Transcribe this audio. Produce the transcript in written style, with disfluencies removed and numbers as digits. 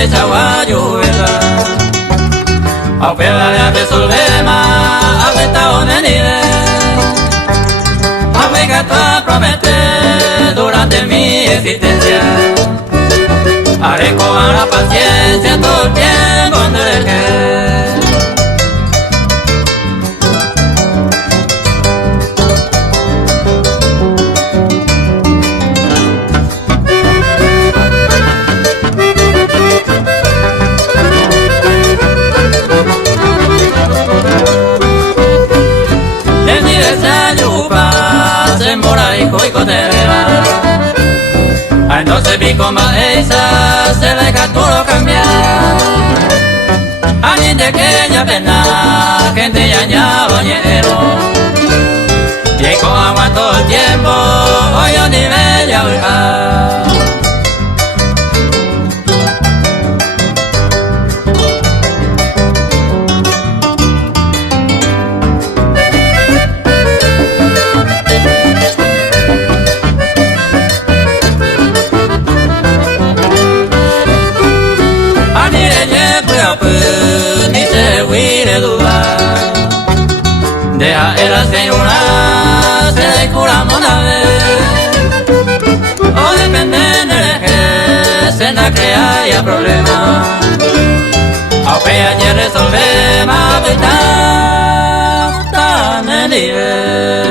te chagua lluvia a pela de resolvema a veta onenire a vega tu promete durante mi existencia haré con la paciencia todo el tiempo en el que entonces vi como esa se le capturó cambiar alguien de aquella pena gente ya ya bañero y con agua todo el tiempo hoy yo ni me ya ni se huire duda deja el una se le cura una vez o depende de que se na crea ya problema a peña resolver más tan en